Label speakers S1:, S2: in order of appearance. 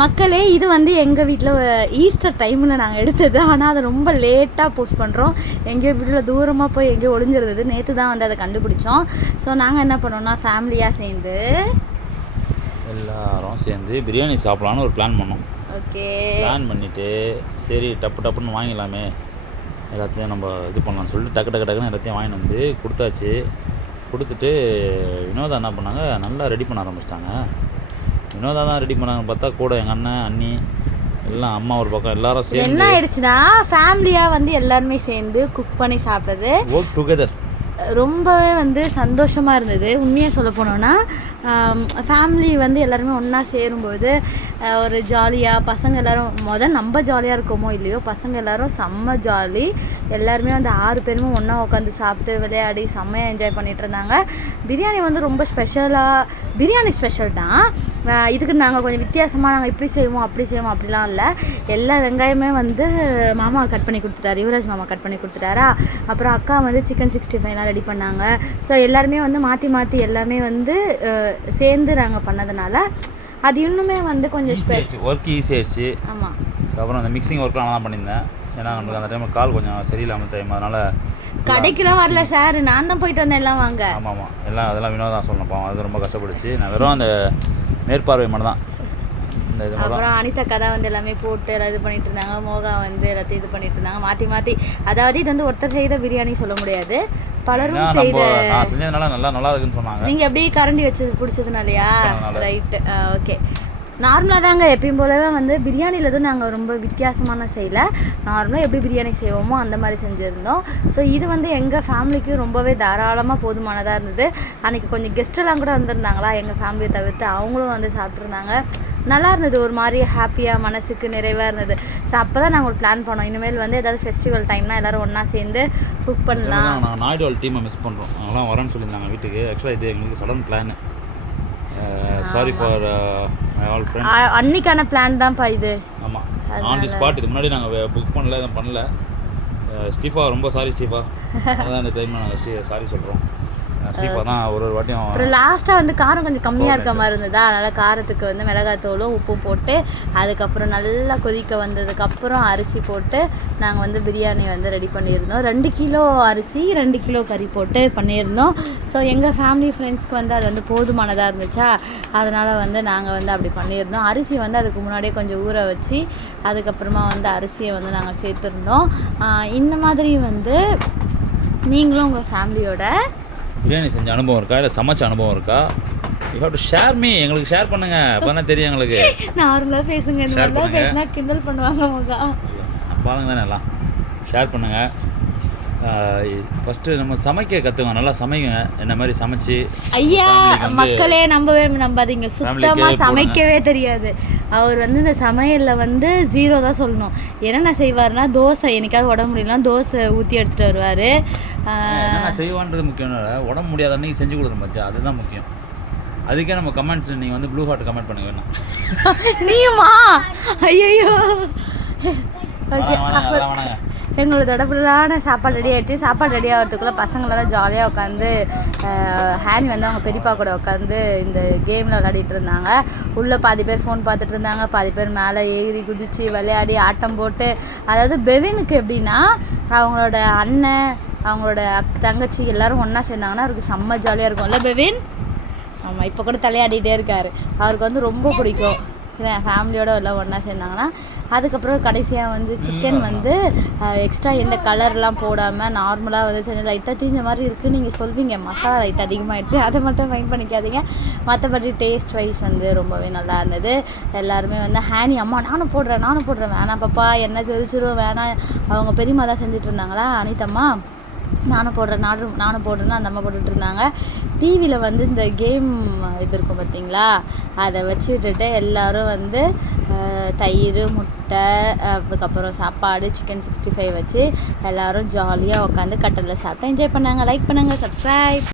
S1: மக்களே இது வந்து எங்கள் வீட்டில் ஈஸ்டர் டைமில் நாங்கள் எடுத்தது. ஆனால் அதை ரொம்ப லேட்டாக போஸ்ட் பண்ணுறோம் எங்கேயோ வீட்டில் தூரமாக போய் எங்கேயோ ஒளிஞ்சிருந்தது. நேற்று தான் வந்து அதை கண்டுபிடிச்சோம். ஸோ நாங்கள் என்ன பண்ணோம்னா ஃபேமிலியாக சேர்ந்து
S2: எல்லாரும் சேர்ந்து பிரியாணி சாப்பிடலான்னு ஒரு பிளான் பண்ணோம்.
S1: ஓகே.
S2: பிளான் பண்ணிவிட்டு சரி டப்பு டப்புன்னு வாங்கிடலாமே. எல்லாத்தையும் நம்ம இது பண்ணலாம்னு சொல்லிட்டு டக்கு டக்கு டக்குன்னு எல்லாத்தையும் வாங்கிட்டு வந்து கொடுத்தாச்சு. கொடுத்துட்டு வினோதா என்ன பண்ணாங்க நல்லா ரெடி பண்ண ஆரம்பிச்சிட்டாங்க. வினோதா தான் ரெடி பண்ணாங்கன்னு பார்த்தா கூட எங்கள் அண்ணன் அண்ணி எல்லாம் அம்மா ஒரு பக்கம் எல்லாரும்
S1: இது என்ன
S2: சேர்ந்து
S1: ஆயிடுச்சுன்னா ஃபேமிலியாக வந்து எல்லாருமே சேர்ந்து குக் பண்ணி சாப்பிட்டது.
S2: ஒர்க் டுகெதர்
S1: ரொம்பவே வந்து சந்தோஷமாக இருந்தது. உண்மையாக சொல்ல போனோன்னா ஃபேமிலி வந்து எல்லாருமே ஒன்றா சேரும்பொழுது ஒரு ஜாலியாக பசங்க எல்லாரும் முதல் நம்ம ஜாலியாக இருக்கோமோ இல்லையோ பசங்க எல்லாரும் செம்ம ஜாலி எல்லாருமே வந்து ஆறு பேருமே ஒன்றா உட்காந்து சாப்பிட்டு விளையாடி செம்மையாக என்ஜாய் பண்ணிட்டு இருந்தாங்க. பிரியாணி வந்து ரொம்ப ஸ்பெஷலாக பிரியாணி ஸ்பெஷல் தான். இதுக்கு நாங்கள் கொஞ்சம் வித்தியாசமாக நாங்கள் இப்படி செய்வோம் அப்படி செய்வோம் அப்படிலாம் இல்லை. எல்லா வெங்காயமே வந்து மாமா கட் பண்ணி கொடுத்துட்டாரு. யுவராஜ் மாமா கட் பண்ணி கொடுத்துட்டாரா? அப்புறம் அக்கா வந்து சிக்கன் சிக்ஸ்டி ஃபைவ்லாம் ரெடி பண்ணாங்க. ஸோ எல்லாருமே வந்து மாற்றி மாற்றி எல்லாமே வந்து சேர்ந்து நாங்கள் பண்ணதுனால அது இன்னுமே வந்து கொஞ்சம்
S2: ஒர்க் ஈஸி ஆயிடுச்சு.
S1: ஆமாம்
S2: ஸோ அப்புறம் அந்த மிக்சிங் ஒர்க்லாம் நான் தான் பண்ணியிருந்தேன். ஏன்னா நமக்கு அந்த டைமில் கால் கொஞ்சம் சரியில்லாமல் டைம் அதனால்
S1: கடைக்கெல்லாம் வரல சார். நான் தான் போயிட்டு வந்தேன். எல்லாம் வாங்க.
S2: ஆமாம். ஆமாம் எல்லாம் அதெல்லாம் வினோதா சொல்லணும். பாவம் அது ரொம்ப கஷ்டப்படுச்சு நான் வெறும் அந்த மேற்பார்வை மட்டும் தான்
S1: அப்புறம் அனிதா கதை வந்து எல்லாமே போட்டு எல்லாம் இது பண்ணிட்டு இருந்தாங்க. மோகா வந்து எல்லாத்தையும் இது பண்ணிட்டு இருந்தாங்க. மாற்றி மாற்றி அதாவது இது வந்து ஒருத்தர் செய்த பிரியாணி சொல்ல முடியாது. பலரும் செய்த
S2: செஞ்சதுனால நல்லா நல்லா இருக்குன்னு சொன்னாங்க.
S1: நீங்க அப்படியே கரண்டி வச்சது பிடிச்சதுனாலயா. ரைட்டு ஓகே நார்மலாக தாங்க எப்பயும் போலவே வந்து பிரியாணியில் எதுவும் நாங்கள் ரொம்ப வித்தியாசமான செய்யலை. நார்மலாக எப்படி பிரியாணி செய்வோமோ அந்த மாதிரி செஞ்சுருந்தோம். ஸோ இது வந்து எங்கள் ஃபேமிலிக்கு ரொம்பவே தாராளமாக போதுமானதாக இருந்தது. அன்றைக்கி கொஞ்சம் கெஸ்ட்டெல்லாம் கூட வந்திருந்தாங்களா எங்கள் ஃபேமிலியை தவிர்த்து அவங்களும் வந்து சாப்பிட்ருந்தாங்க நல்லா இருந்தது ஒரு மாதிரி ஹாப்பியாக மனசுக்கு நிறைவாக இருந்தது. ஸோ அப்போ தான் நாங்கள் ஒரு பிளான் பண்ணோம். இனிமேல் வந்து ஏதாவது ஃபெஸ்டிவல் டைம்னா எல்லோரும் ஒன்றா சேர்ந்து குக் பண்ணலாம்.
S2: நான் நாய்டுவால் டீமை மிஸ் பண்ணுறோம் அவங்களாம் வரேன்னு சொல்லியிருந்தாங்க வீட்டுக்கு. ஆக்சுவலாக இது எங்களுக்கு sudden plan sorry for all friends
S1: அன்னைக்கான plan தான்ப்பா இது.
S2: ஆமாம் ஆன் தி ஸ்பாட் இது முன்னாடி நாங்கள் புக் பண்ணல எதுவும் பண்ணல. அஹ் ஸ்டீஃபா ரொம்ப சாரி ஸ்டீஃபா. அதான் இந்த டைம் நாங்கள் சாரி சொல்கிறோம் தான் ஒரு ஒரு வாட்டியும்
S1: அப்புறம் லாஸ்ட்டாக வந்து காரம் கொஞ்சம் கம்மியாக இருக்க மாதிரி இருந்ததா? அதனால் காரத்துக்கு வந்து மிளகாத்தூளும் உப்பும் போட்டு அதுக்கப்புறம் நல்லா கொதிக்க வந்ததுக்கப்புறம் அரிசி போட்டு நாங்கள் வந்து பிரியாணி வந்து ரெடி பண்ணியிருந்தோம். ரெண்டு கிலோ அரிசி ரெண்டு கிலோ கறி போட்டு பண்ணியிருந்தோம். ஸோ எங்கள் ஃபேமிலி ஃப்ரெண்ட்ஸ்க்கு வந்து அது வந்து போதுமானதாக இருந்துச்சா? அதனால் வந்து நாங்கள் வந்து அப்படி பண்ணியிருந்தோம். அரிசி வந்து அதுக்கு முன்னாடியே கொஞ்சம் ஊற வச்சு அதுக்கப்புறமா வந்து அரிசியை வந்து நாங்கள் சேர்த்துருந்தோம். இந்த மாதிரி வந்து நீங்களும் உங்கள் ஃபேமிலியோட
S2: பிரியாணி செஞ்ச அனுபவம் இருக்கா? இல்லை சமைச்ச அனுபவம் இருக்கா? You have to share me எங்களுக்கு ஷேர் பண்ணுங்க. அப்போ தெரியும் எங்களுக்கு
S1: நார்மலாக பேசுங்க. இந்த மாதிரிலாம். பேசினா கிண்டல் பண்ணுவாங்க மகா
S2: பாருங்க தானே எல்லாம். ஷேர் பண்ணுங்கள் ஃபஸ்ட்டு நம்ம சமைக்க கற்றுக்கோங்க நல்லா சமைங்க. என்ன மாதிரி சமைச்சு
S1: ஐயா மக்களே நம்பவே நம்பாதீங்க. சுத்தமாக சமைக்கவே தெரியாது. அவர் வந்து இந்த சமையலில் வந்து ஜீரோ தான் சொல்லணும். என்னென்ன செய்வார்னா தோசை. என்னைக்காவது உடம்பு முடியலாம் தோசை ஊற்றி எடுத்துகிட்டு வருவார்.
S2: என்னென்ன செய்வான்றது முக்கியம் உடம்பு முடியாத அன்னைக்கு செஞ்சு கொடுக்குறோம் பார்த்தியா அதுதான் முக்கியம். அதுக்கே நம்ம கமெண்ட்ஸ் நீங்கள் வந்து ப்ளூ ஹார்ட் கமெண்ட் பண்ணுங்க வேணும்
S1: நீயுமா? ஐயோ
S2: வேணாங்க.
S1: எங்களோட தடபுடான சாப்பாடு ரெடி ஆகிடுச்சு சாப்பாடு ரெடி ஆகிறதுக்குள்ளே பசங்களெல்லாம் ஜாலியாக உட்காந்து ஹேனி வந்து அவங்க பெரியப்பா கூட உட்காந்து இந்த கேமில் விளையாடிட்டு இருந்தாங்க. உள்ளே பாதி பேர் ஃபோன் பார்த்துட்டு இருந்தாங்க. பாதி பேர் மேலே ஏறி குதித்து விளையாடி ஆட்டம் போட்டு அதாவது பெவினுக்கு எப்படின்னா அவங்களோட அண்ணன் அவங்களோட அக் தங்கச்சி எல்லாரும் ஒன்றா சேர்ந்தாங்கன்னா அவருக்கு செம்ம ஜாலியாக இருக்கும்ல பெவின்? ஆமாம் இப்போ கூட தலையாடிட்டே இருக்காரு. அவருக்கு வந்து ரொம்ப பிடிக்கும். ஃபேமிலியோட எல்லாம் ஒன்றா சேர்ந்தாங்கன்னா அதுக்கப்புறம் கடைசியாக வந்து சிக்கன் வந்து எக்ஸ்ட்ரா எந்த கலர்லாம் போடாமல் நார்மலாக வந்து செஞ்சு லைட்டாக தீஞ்ச மாதிரி இருக்குது நீங்கள் சொல்வீங்க மசாலா லைட் அதிகமாகிடுச்சு அதை மட்டும் மைண்ட் பண்ணிக்காதீங்க. மற்றபடி டேஸ்ட் வைஸ் வந்து ரொம்பவே நல்லா இருந்தது. எல்லாருமே வந்து ஹேனி அம்மா நானும் போடுறேன் நானும் போடுறேன். வேணாம் பாப்பா. என்ன தெரிச்சிரும் வேணாம். அவங்க பெரியம்மா தான் செஞ்சுட்டு இருந்தாங்களா? அனிதம்மா? நானும் போடுறேன் நானும் நானும் போடுறேன்னு அந்த அம்மா போட்டுட்டு இருந்தாங்க. டிவியில் வந்து இந்த கேம் இது இருக்கும் பார்த்தீங்களா? அதை வச்சு விட்டுட்டு எல்லோரும் வந்து தயிர் முட்டை அதுக்கப்புறம் சாப்பாடு சிக்கன் சிக்ஸ்டி ஃபைவ் வச்சு எல்லோரும் ஜாலியாக உட்காந்து கட்டலில் சாப்பிட்டு என்ஜாய் பண்ணாங்க. லைக் பண்ணுங்கள் சப்ஸ்கிரைப்